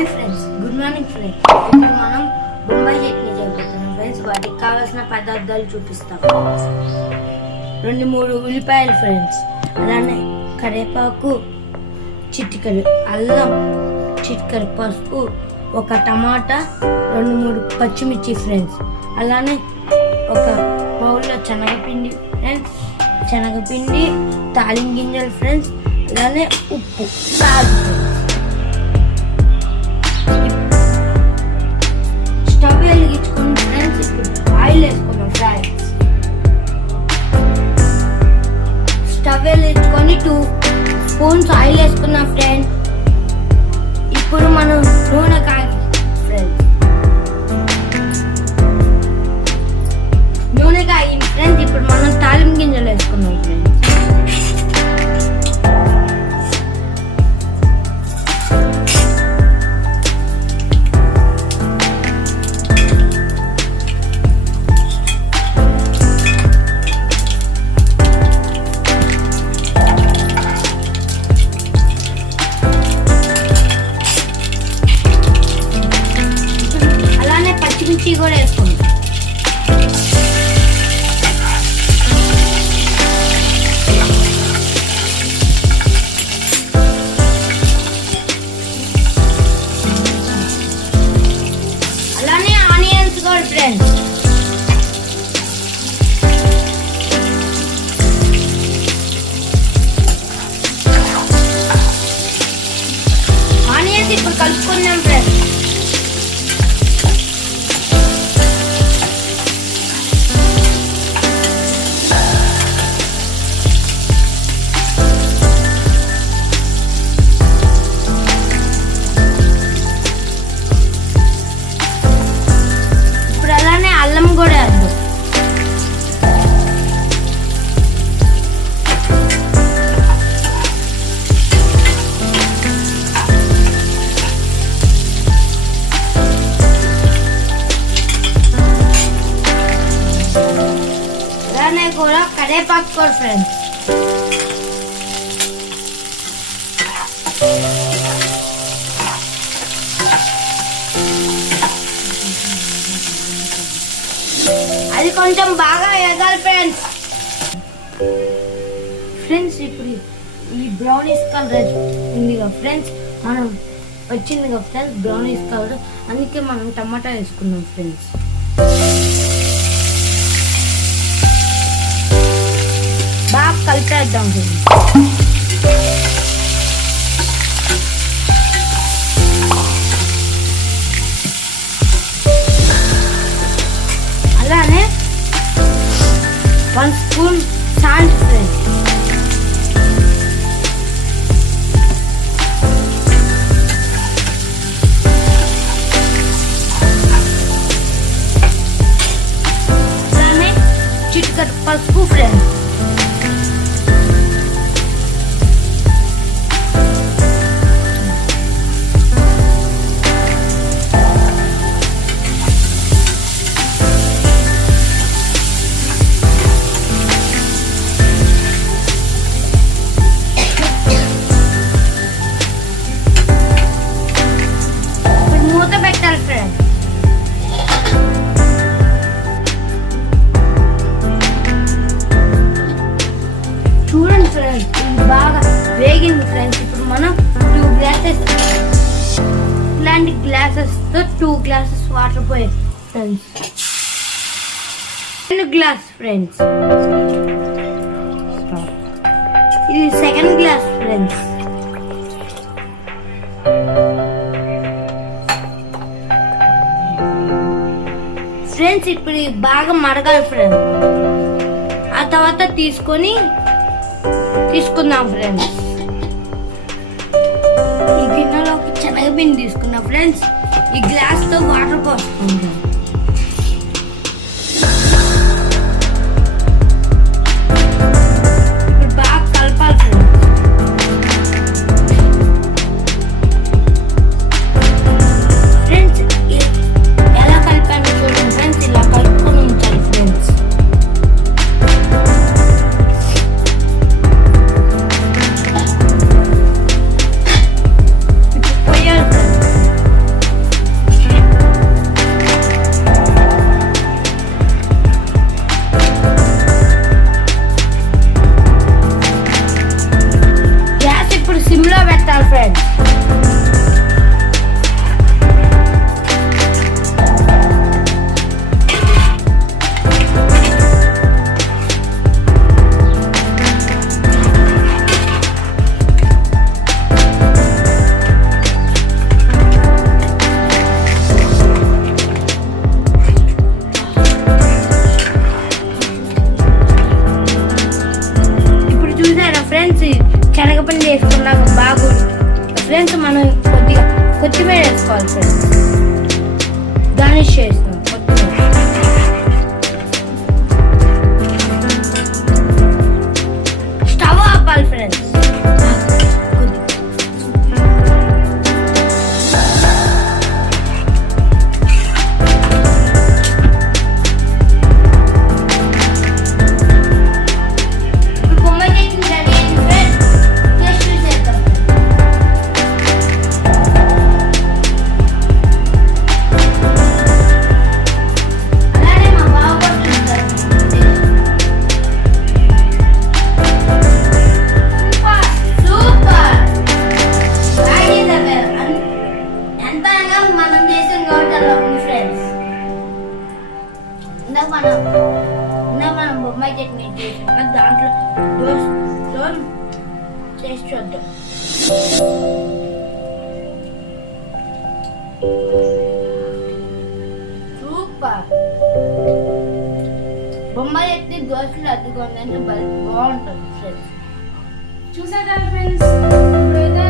Hi friends, good morning friends. ఇప్పుడు మనం బొంబాయి చట్నీ చేయబోతున్నాం ఫ్రెండ్స్. వాటికి కావాల్సిన పదార్థాలు చూపిస్తాం. 2-3 ఉల్లిపాయలు ఫ్రెండ్స్, అలానే కరివేపాకు, చిటికెడు అల్లం, చిటికెడు పసుపు, 1 టమాటా, 2-3 పచ్చిమిర్చి ఫ్రెండ్స్, అలానే ఒక బౌల్లో శనగపిండి ఫ్రెండ్స్, శనగపిండి, తాలింపు గింజలు ఫ్రెండ్స్, అలానే ఉప్పు, సాల్ట్ ఫ్రెండ్స్. స్టవ్ వెలిగించుకుని ఫ్రెండ్స్ ఇప్పుడు ఆయిల్ వేసుకున్నాం ఫ్రెండ్స్. స్టవ్ వెలిగించుకొని 2 స్పూన్స్ ఆయిల్ వేసుకున్నాం ఫ్రెండ్స్. ఇప్పుడు మనం నూనె కాగి ఫ్రెండ్స్, నూనె కాగింది ఫ్రెండ్స్. ఇప్పుడు మనం తాలింపు గింజలు వేసుకున్నాం ఫ్రెండ్స్. పచ్చిమిర్చి కూడా వేసుకుంటాం. అలానే ఆనియన్స్ కూడా ఫ్రెండ్స్. ఆనియన్స్ ఇప్పుడు కలుపుకున్నాం ఫ్రెండ్స్. అల్లం కూడా వేద్దాం. అలానే కూడా కరివేపాకు కూడా ఫ్రెండ్స్. అది కొంచెం బాగా ఎగాలి ఫ్రెండ్స్. ఇప్పుడు ఈ బ్రౌనీస్ కలర్ ఉంది కదా ఫ్రెండ్స్, మనం వచ్చింది కదా ఫ్రెండ్స్ బ్రౌనీస్ కలర్, అందుకే మనం టమాటా వేసుకున్నాం ఫ్రెండ్స్. బాగా కలిపేద్దాం ఫ్రెండ్స్. అలానే 1 స్పూన్ సాల్ట్ ఫ్రెండ్స్. అలానే చిటికెడు పసుపు ఫ్రెండ్స్. చూడండి ఫ్రెండ్స్, ఇది బాగా వేగింది ఫ్రెండ్స్. ఇప్పుడు మనం 2 గ్లాసెస్, ఇలాంటి గ్లాసెస్ తో 2 గ్లాసెస్ వాటర్ పోయి ఫ్రెండ్స్. 2 గ్లాస్ ఫ్రెండ్స్. ఇది 2nd గ్లాస్ ఫ్రెండ్స్. ఫ్రెండ్స్ ఇప్పుడు బాగా మరగాలి ఫ్రెండ్స్. ఆ తర్వాత తీసుకుందాం ఫ్రెండ్స్. ఈ గిన్నెలోకి శనగపిండి తీసుకున్నాం ఫ్రెండ్స్. ఈ గ్లాస్ తో వాటర్ పోసుకుందాం. ఇప్పుడు బాగా కలపాలి ఫ్రెండ్స్. ఫ్రెండ్స్ ఎలా కలిపాను చూడండి ఫ్రెండ్స్. ఇలా కలుపుకొని ఉంచాలి ఫ్రెండ్స్. ఆపాలి ఫ్రెండ్స్. గార్నిష్ చేస్తాం మొత్తం. స్టవ్ ఆపాలి ఫ్రెండ్స్. మనం బొమ్మాయి చట్నీ చేసాం కదా, దాంట్లో దోశతో చేసి చూద్దాం. సూపర్. బొమ్మాయి చట్నీ దోశలు అద్దుకుందంటే బాగుంటుంది ఫ్రెండ్స్. చూసారా ఫ్రెండ్స్, ఇప్పుడైతే